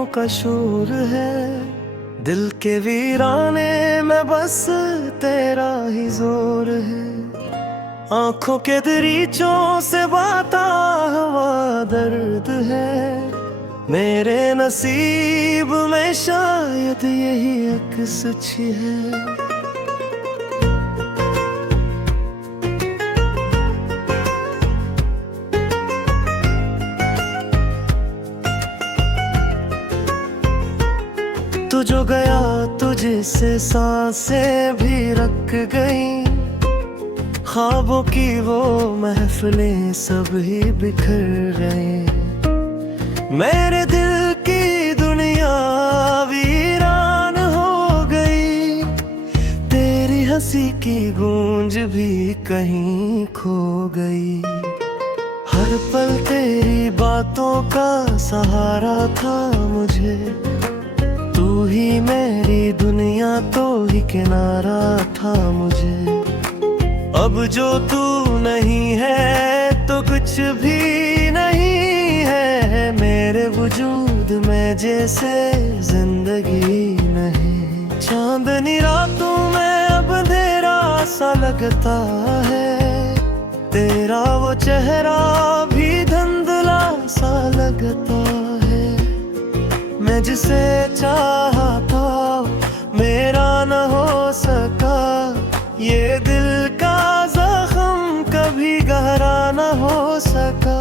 लड़कियों का शोर है। दिल के वीराने में बस तेरा ही जोर है। आंखों के दरीचों से बहता हुआ दर्द है। मेरे नसीब में शायद यही अक्स अच्छी है। तू जो गया तुझे से सांसें भी रख गई। ख्वाबों की वो महफिलें सब ही बिखर गई। मेरे दिल की दुनिया वीरान हो गई। तेरी हंसी की गूंज भी कहीं खो गई। हर पल तेरी बातों का सहारा था मुझे। तू ही मेरी दुनिया तो ही किनारा था मुझे। अब जो तू नहीं है तो कुछ भी नहीं है। मेरे वजूद में जैसे जिंदगी नहीं। चांदनी रातों में अब अंधेरा सा लगता है। तेरा वो चेहरा भी धुंधला सा लगता है। मैं जिसे चाहता मेरा न हो सका। ये दिल का जख्म कभी गहरा न हो सका।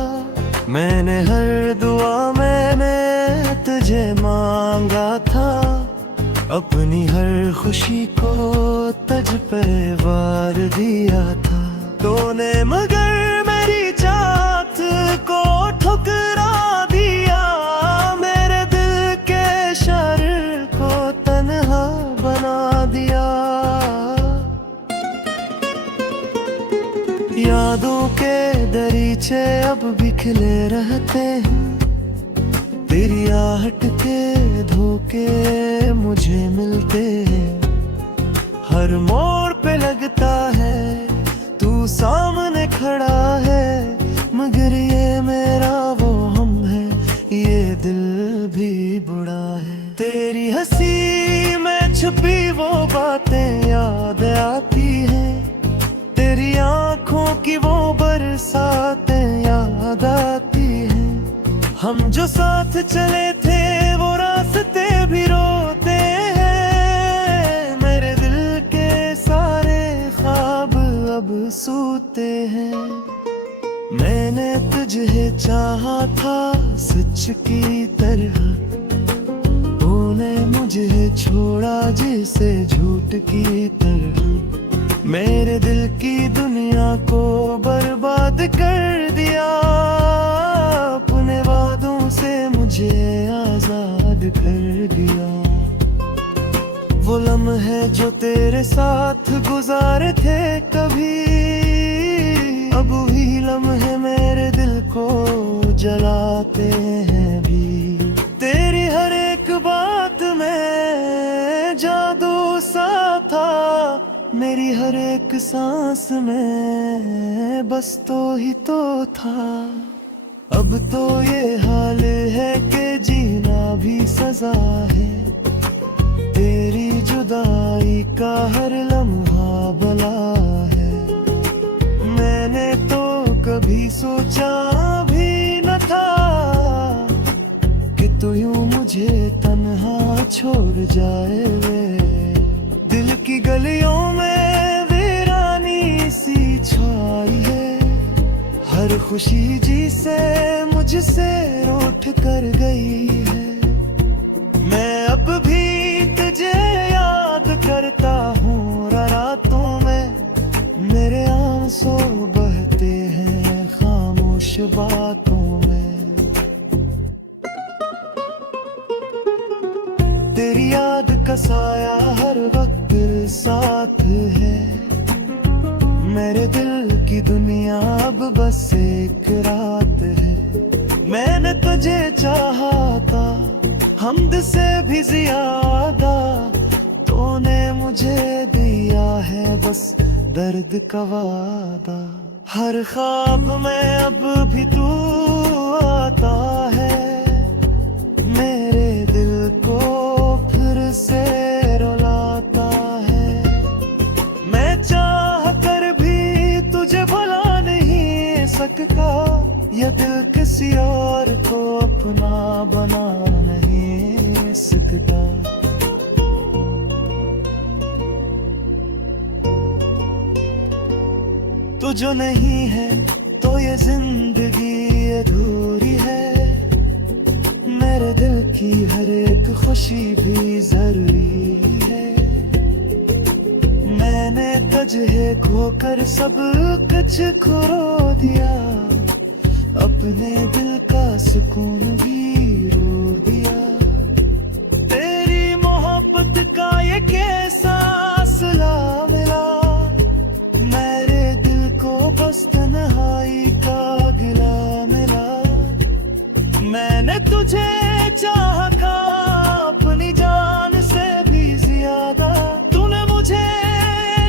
मैंने हर दुआ में तुझे मांगा था। अपनी हर खुशी को तुझ पे वार दिया था। तूने मगर मेरी चाहत को ठुकरा दिया। मेरे दिल के शर को तन्हा बना दिया। यादों के दरीचे अब भी खिले रहते हैं। तेरी आहट के धोखे मुझे मिलते हैं। हर मोड़ पे लगता है तू सामने खड़ा है। मगर ये मेरा वो हम है, ये दिल भी बुरा है। तेरी हंसी में छुपी वो बातें याद आती हैं। तेरी आंखों की वो बरसातें याद आती हैं। हम जो साथ चले थे वो रास्ते भी रोते हैं। मेरे दिल के सारे ख्वाब अब सूते हैं। मैंने तुझे चाहा था सच की तरह। तूने मुझे छोड़ा जैसे झूठ की तरह। मेरे दिल की दुनिया को बर्बाद कर दिया। अपने वादों से मुझे आजाद कर दिया। वो लम्हे जो तेरे साथ गुजारे थे कभी, अब वही लम्हे मेरे दिल को जलाते हैं भी। तेरी हर एक बात में जादू सा था। मेरी हर एक सांस में बस तो ही तो था। अब तो ये हाल है कि जीना भी सजा है। तेरी जुदाई का हर लम्हा बला है। मैंने तो कभी सोचा भी न था कि तू यूं मुझे तन्हा छोड़ जाए वे। दिल की गलियों में वीरानी सी छाई है। हर खुशी जी से मुझसे रूठ कर गई है। मैं अब भी तुझे याद करता हूँ। रातों में मेरे आंसू बहते हैं खामोश बातों में। तेरी याद का साया हर वक्त साथ है। मेरे दिल की दुनिया अब बस एक रात है। मैंने तुझे चाहा था हमद से भी ज्यादा। तूने मुझे दिया है बस दर्द का वादा। हर ख्वाब में अब भी तू आता है। मेरे तू जो नहीं है तो ये जिंदगी अधूरी है। मेरे दिल की हर एक खुशी भी जरूरी है। मैंने तुझे खोकर सब कुछ खो दिया, अपने दिल का सुकून भी रो दिया। तेरी मोहब्बत का ये कैसा सिला मिला, मेरे दिल को बस तन्हाई का गिला मिला। मैंने तुझे चाहा था अपनी जान से भी ज्यादा, तूने मुझे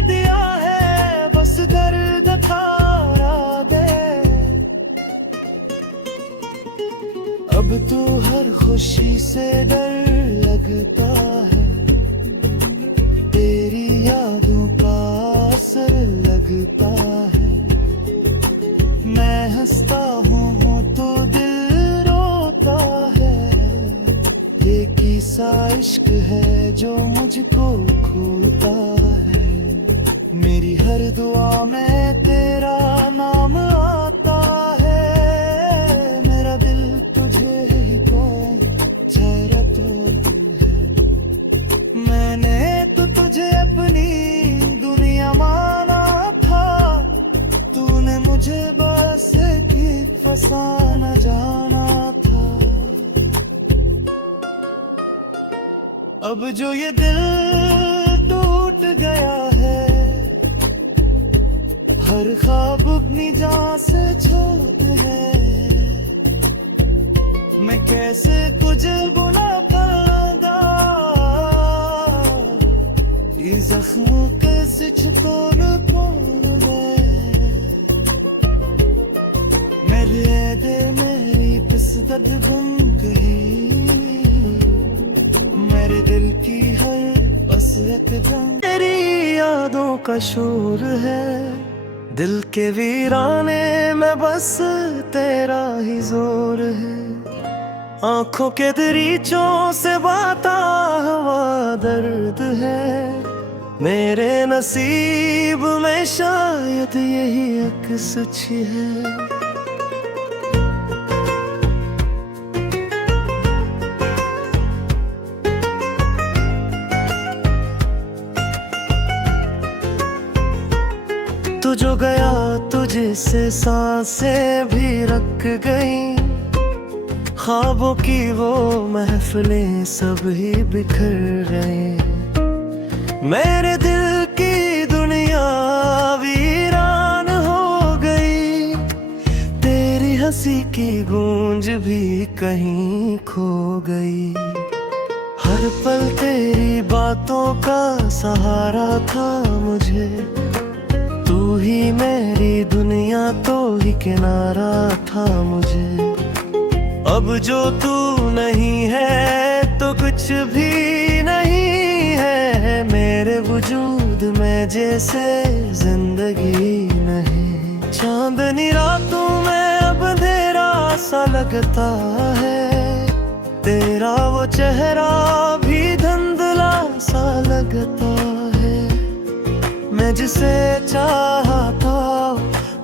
दिया है बस दर्द थारा दे। अब तो हर खुशी से डर लगता है, तेरी यादों का असर लगता है। मैं हंसता हूँ तो दिल रोता है, ये किस्सा इश्क है जो मुझको खोता है। मेरी हर दुआ में तेरा नाम आता है, मेरा दिल तुझे ही चेहरा तो है। मैंने तो तुझे अपनी दुनिया माना था, तूने मुझे बस कि फसाना जाना था। अब जो ये दिल टूट गया है, हर ख्वाब अपनी जान से छोड़ते हैं। मैं कैसे तुझे बुला पाऊंगा, ये जख्मों कैसे छिपाने पाऊंगा। मेरे दे मेरी पिस दर्द गम कही, मेरे दिल की हर बस एकदम तेरी यादों का शोर है। दिल के वीराने में बस तेरा ही जोर है। आंखों के दरीचों से बाता हुआ दर्द है, मेरे नसीब में शायद यही एक सच है। तू जो गया तुझे से सांसें भी रख गई, ख्वाबों की वो महफिलें सब ही बिखर गए। मेरे दिल की दुनिया वीरान हो गई, तेरी हंसी की गूंज भी कहीं खो गई। हर पल तेरी बातों का सहारा था मुझे, तू ही मेरी दुनिया तो ही किनारा था मुझे। अब जो तू नहीं है तो कुछ भी नहीं है, मेरे वजूद में जैसे जिंदगी नहीं। चांदनी रातों में अब अंधेरा सा लगता है, तेरा वो चेहरा भी धुंधला सा लगता है। मैं जिसे चाहता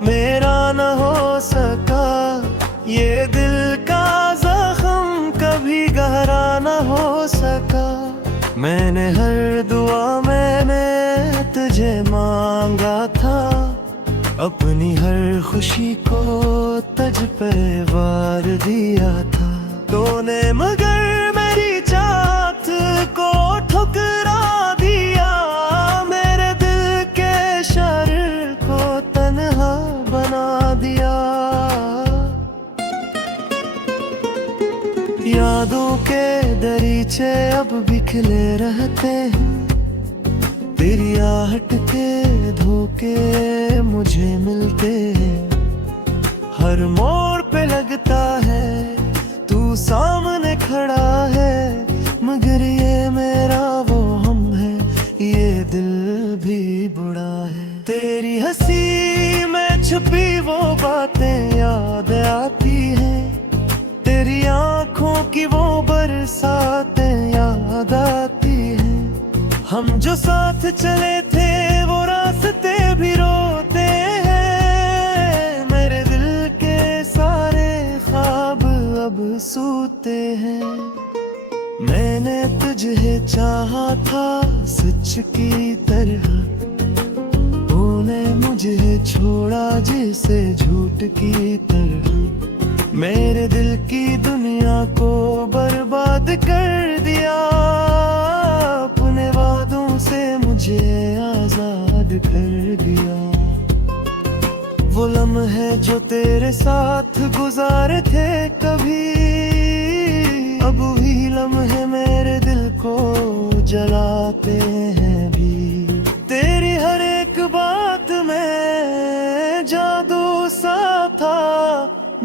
मेरा न हो सका, ये दिल का जख्म कभी गहरा न हो सका। मैंने हर दुआ में तुझे मांगा था, अपनी हर खुशी को तुझ पे वार दिया था। तूने मगर मेरी चाहत को ठुकरा दिया, मेरे दिल के शर को तन्हा बना दिया। यादों के दरीचे अब भी खिले रहते हैं, तेरी आहट के धोखे मुझे मिलते हैं। हर मोड़ पे लगता है तू सामने खड़ा है, मगर ये मेरा वो हम है, ये दिल भी बुरा है। तेरी हंसी में छुपी वो बातें याद आती हैं, तेरी आंखों की वो बरसातें याद आती हैं। हम जो साथ चले थे वो रास्ते भी रोते हैं, हैं। मैंने तुझे चाहा था सच की तरह, तूने मुझे छोड़ा जैसे झूठ की तरह। मेरे दिल की दुनिया को बर्बाद कर दिया, अपने वादों से मुझे आजाद कर दिया। वो लम्हे जो तेरे साथ गुजारे थे कभी, अब वही लम्हे मेरे दिल को जलाते हैं भी। तेरी हर एक बात में जादू सा था,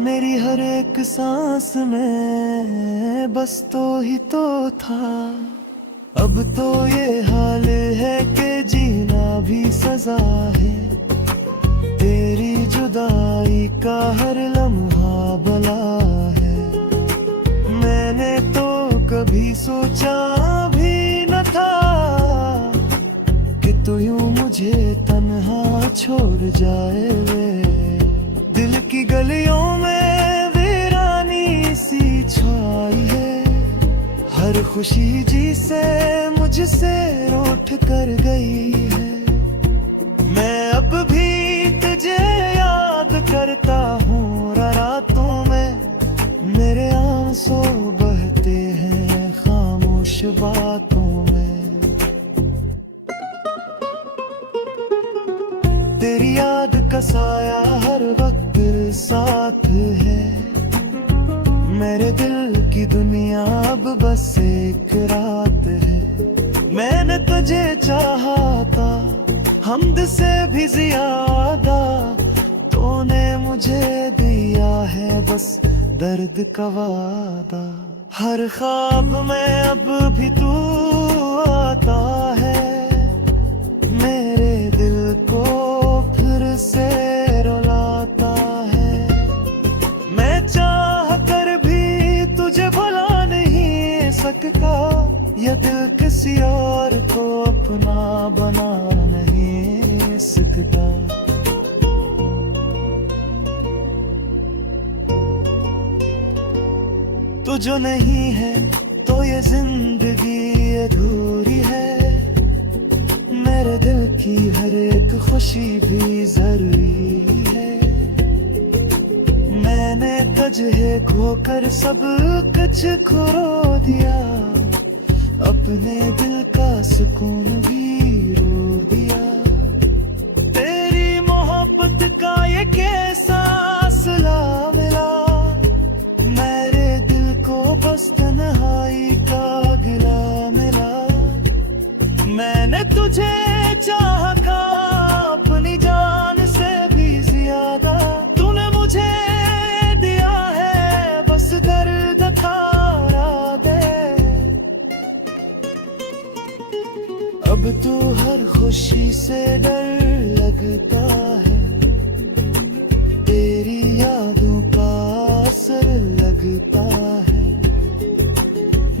मेरी हर एक सांस में बस तो ही तो था। अब तो ये हाल है कि जीना भी सजा है, तेरी जुदाई का हर लम्हा बला है। मैंने तो कभी सोचा भी न था कि तू यूं मुझे तन्हा छोड़ जाए वे। दिल की गलियों में वीरानी सी छाई है, हर खुशी जी से मुझसे रूठ कर गई है। मैं अब भी तुझे याद करता हूँ रातों में, मेरे आंसू बहते हैं खामोश बातों में। तेरी याद का साया हर वक्त साथ है, मेरे दिल की दुनिया अब बस एक रात है। मैंने तुझे चाहा था हमद से भी ज्यादा, तूने मुझे दिया है बस दर्द का वादा। हर ख्वाब में अब भी तू आता है, मेरे दिल को फिर से रुलाता है। मैं चाह कर भी तुझे भुला नहीं सकता, यह दिल किसी और को अपना बना नहीं सकता। तू जो नहीं है तो ये जिंदगी अधूरी है, मेरे दिल की हर एक खुशी भी जरूरी है। मैंने तुझे खोकर सब कुछ खो दिया, अपने दिल का सुकून भी रो दिया। तेरी मोहब्बत का ये कैसा सिला मिला, मेरे दिल को बस तन्हाई का गिला मिला। मैंने तुझे चाहा था अपनी जान से भी ज्यादा, तूने मुझे दिया है बस दर्द थारा दे। अब तो हर खुशी से डर लगता है, तेरी यादों का असर लगता है।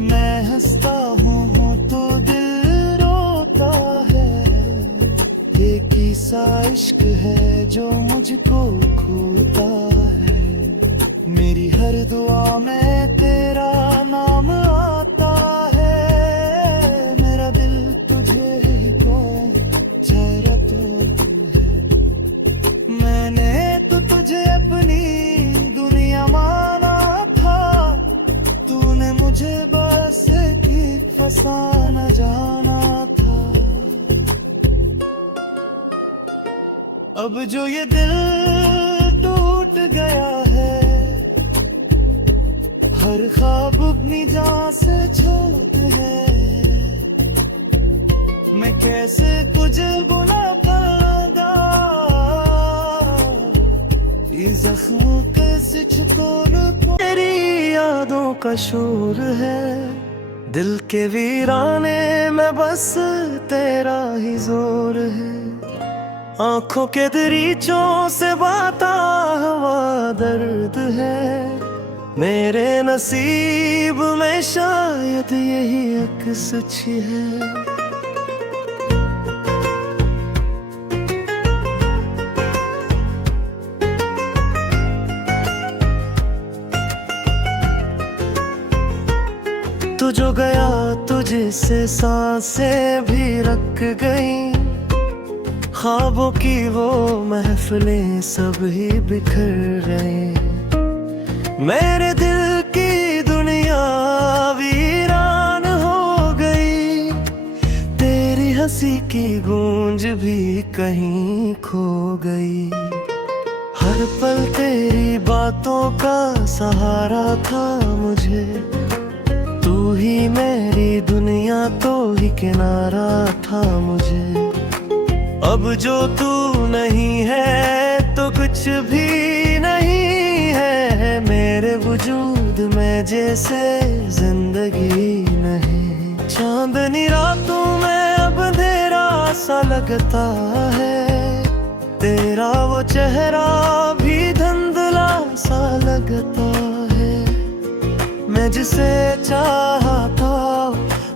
मैं हंसता हूँ तो दिल रोता है, ये किस्सा इश्क है जो मुझको खोता है। मेरी हर दुआ में तेरा नाम आता है, मेरा दिल तुझे ही तो चेहरा तो है। मैंने तो तुझे अपनी दुनिया माना था, तूने मुझे बस एक फसाना जाना था। अब जो ये दिल टूट गया है, हर ख्वाब अपनी जान से छोड़ते हैं। मैं कैसे तुझे बुला पाऊंगा, ये जख्मों कैसे छुपाऊं। तेरी यादों का शोर है, दिल के वीराने में बस तेरा ही जोर है। आंखों के दरीचों से बहता हुआ दर्द है, मेरे नसीब में शायद यही एक सच्ची है। तू जो गया तुझसे सांसें भी रख गई, ख्वाबों की वो महफिलें सब ही बिखर गए। मेरे दिल की दुनिया वीरान हो गई, तेरी हंसी की गूंज भी कहीं खो गई। हर पल तेरी बातों का सहारा था मुझे, तू ही मेरी दुनिया तो ही किनारा था मुझे। अब जो तू नहीं है तो कुछ भी नहीं है, मेरे वजूद में जैसे जिंदगी नहीं। चांदनी रातों में अब अंधेरा सा लगता है, तेरा वो चेहरा भी धुंधला सा लगता है। मैं जिसे चाहा था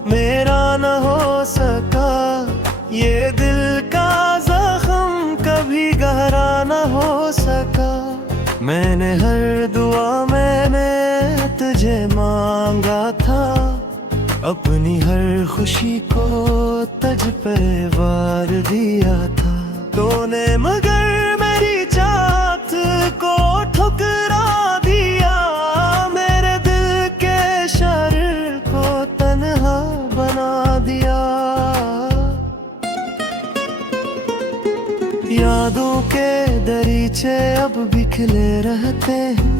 मेरा न हो सका, ये दिल का जख्म कभी गहरा न हो सका। मैंने हर दुआ में तुझे मांगा था, अपनी हर खुशी को तुझ पे वार दिया था। तूने मगर मेरी चाहत को ठुकरा दिया, मेरे दिल के शर को तन्हा बना दिया। यादों के दरीचे अब भी खिले रहते हैं,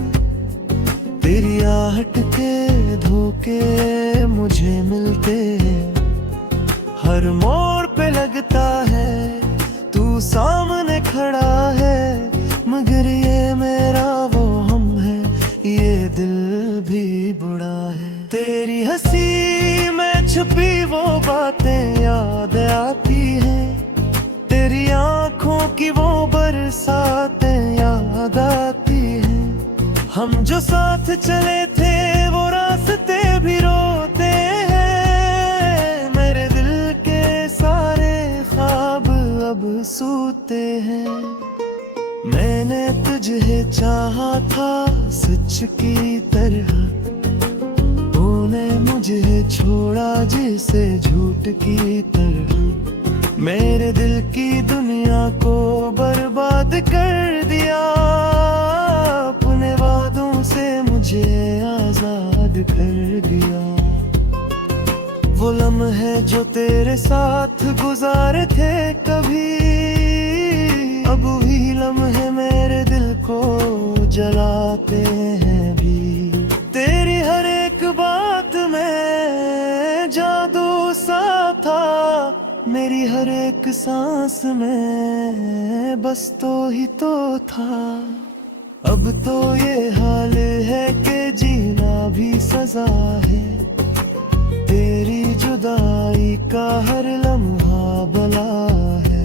तेरी आहट के धोखे मुझे मिलते हैं। हर मोड़ पे लगता है तू सामने खड़ा है, मगर ये मेरा वो हम है, ये दिल भी बुरा है। तेरी हंसी में छुपी वो बातें याद आती हैं, तेरी आंखों की वो बरसातें याद आती हैं। हम जो साथ चले थे वो रास्ते भी रोते हैं, मेरे दिल के सारे ख्वाब अब सूते हैं। मैंने तुझे चाहा था सच की तरह, तूने मुझे छोड़ा जैसे झूठ की तरह। मेरे दिल की दुनिया को बर्बाद कर दिया, अपने वादों से मुझे आजाद कर दिया। वो लम्हे जो तेरे साथ गुजारे थे कभी, अब वही लम्हे मेरे दिल को जलाते हैं भी। तेरी हर एक बात में जादू सा था, मेरी हर एक सांस में बस तो ही तो था। अब तो ये हाल है कि जीना भी सजा है, तेरी जुदाई का हर लम्हा बला है।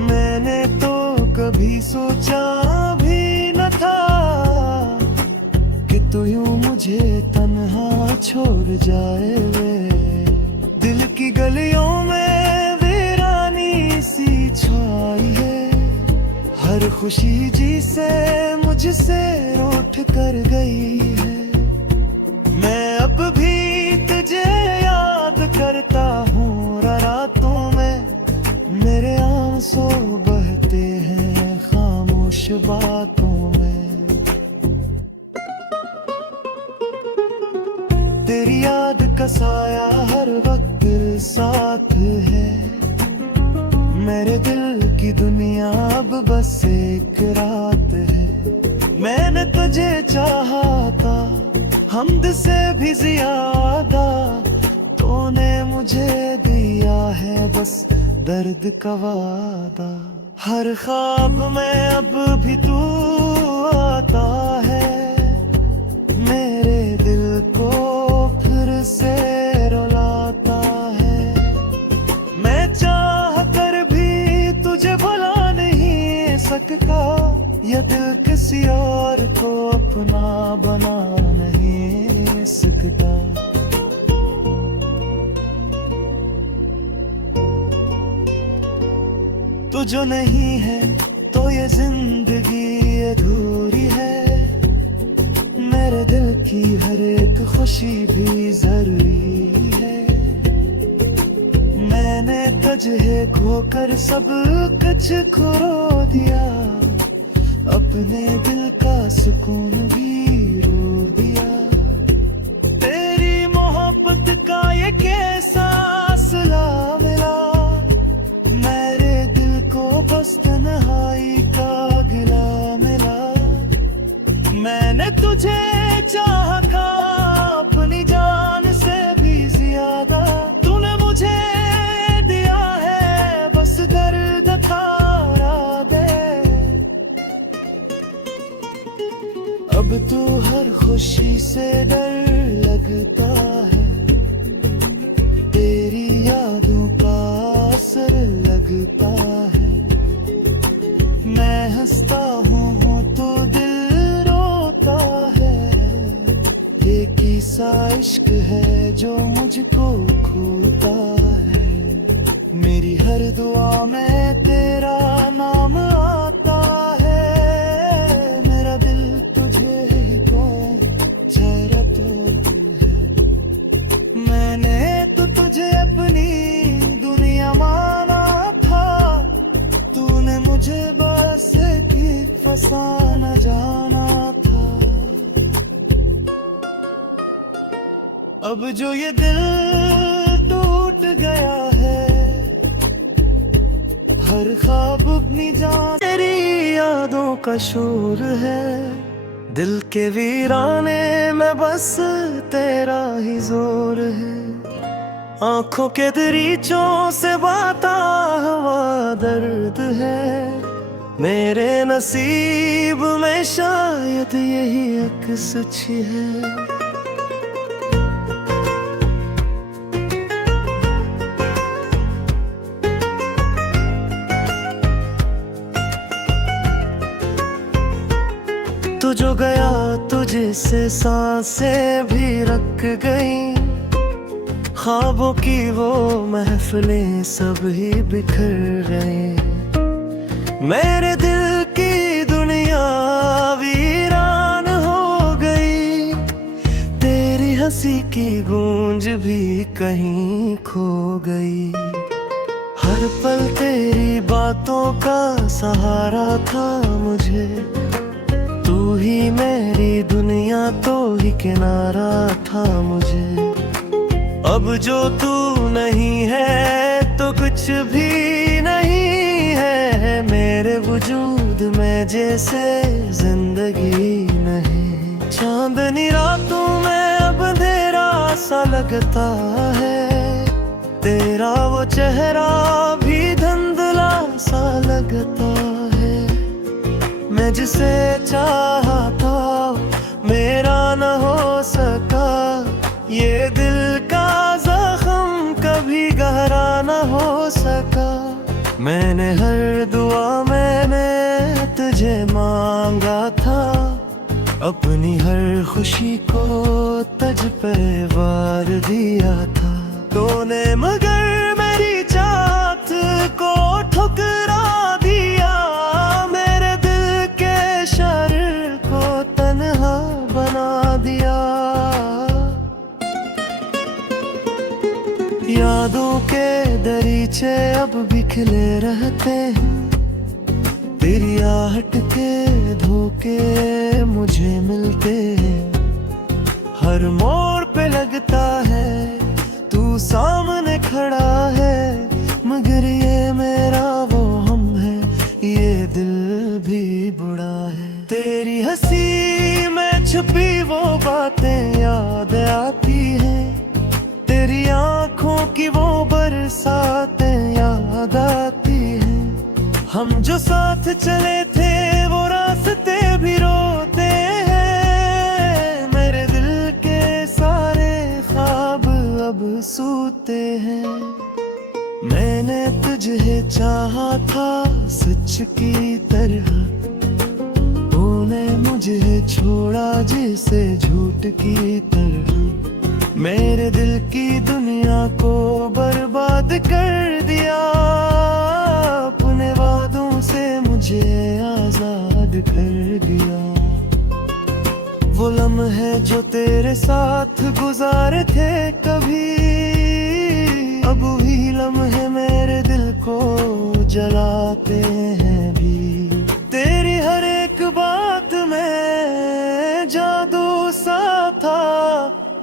मैंने तो कभी सोचा भी न था कि तू यूं मुझे तन्हा छोड़ जाए वे। दिल की गलियों में वीरानी सी छाई है, हर खुशी जी से मुझसे रूठ कर गई है। मैं अब भी तुझे याद करता हूँ रातों में, मेरे आंसू बहते हैं खामोश बातों में। तेरी याद का साया हर वक्त साथ है, मेरे दिल की दुनिया अब बस एक रात है। मैंने तुझे चाहा था हमद से भी ज्यादा, तूने मुझे दिया है बस दर्द का वादा। हर ख्वाब में अब भी तू आता है, मेरे दिल को फिर से रुलाता है। मैं चाह कर भी तुझे भुला नहीं सकता, ये दिल किसी और को अपना बना नहीं सकता। तू जो नहीं है तो ये जिंदगी अधूरी है, मेरे दिल की की हर एक खुशी भी जरूरी है। मैंने तुझे खोकर सब कुछ खो दिया, अपने दिल का सुकून भी रो दिया। तेरी मोहब्बत का ये कैसा सिला मिला, मेरे दिल को बस तन्हाई का गिला मिला। मैंने तुझे चाहा था अपनी जान से भी ज्यादा, तूने मुझे दिया है बस दर्द थारा दे। अब तो हर खुशी से डर लगता है, तेरी यादों का असर लगता है। मैं हंसता हूँ तो दिल रोता है, ये किस्सा इश्क है जो मुझको खोता है। मेरी हर दुआ में तेरा नाम आता है, मेरा दिल तुझे ही कोई चेहरा तो है। मैंने तो तुझे अपनी दुनिया माना था, तूने मुझे बस कि फसाना जाना था। अब जो ये दिल टूट गया है, हर ख्वाब अपनी जान, तेरी यादों का शोर है। दिल के वीराने में बस तेरा ही जोर है, आंखों के दरीचों से बहता हुआ दर्द है। मेरे नसीब में शायद यही एक सच है। तू जो गया तुझे से सांसें भी रख गई, ख्वाबों की वो महफिलें सब ही बिखर गए। मेरे दिल की दुनिया वीरान हो गई, तेरी हंसी की गूंज भी कहीं खो गई। हर पल तेरी बातों का सहारा था मुझे, तू ही मेरी दुनिया तो ही किनारा था मुझे। अब जो तू नहीं है तो कुछ भी नहीं है, मेरे वजूद में जैसे जिंदगी नहीं। चांदनी रातों में अब अंधेरा सा लगता है, तेरा वो चेहरा भी धुंधला सा लगता है। मैं जिसे चाहा था मेरा न हो सका, ये दिल का जख्म कभी गहरा न हो सका। मैंने हर दुआ में तुझे मांगा था, अपनी हर खुशी को तुझ पे वार दिया था। तूने मगर मेरी चाहत को ठुकरा दिया, मेरे दिल के शर को तन्हा बना दिया। यादों के दरीचे अब बिखरे रहते हैं, तेरी आहट के धोखे मुझे मिलते हैं। हर मोड़ पे लगता है तू सामने खड़ा है, मगर ये मेरा वो हम है, ये दिल भी बुरा है। तेरी हंसी में छुपी वो बातें याद आती हैं, तेरी आंखों की वो बरसातें याद आती हैं। हम जो साथ चले थे वो रास्ते भी रोते हैं, मेरे दिल के सारे ख्वाब अब सूते हैं। मैंने तुझे चाहा था सच की तरह, तूने मुझे छोड़ा जैसे झूठ की तरह। मेरे दिल की दुनिया को बर्बाद कर दिया, अपने वादों से मुझे आजाद कर दिया। वो लम्हे जो तेरे साथ गुजारे थे कभी, अब वही लम्हे मेरे दिल को जलाते हैं भी। तेरी हर एक बात में जादू सा था,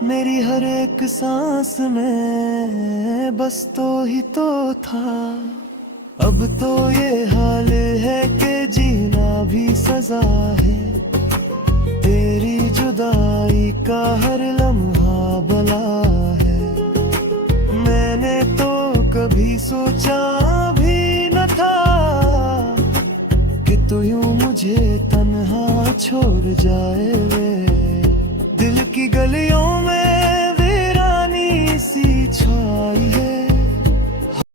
मेरी हर एक सांस में बस तो ही तो था। अब तो ये हाल है कि जीना भी सजा है, तेरी जुदाई का हर लम्हा बला है। मैंने तो कभी सोचा भी न था कि तू यूं मुझे तन्हा छोड़ जाए वे। दिल की गलियों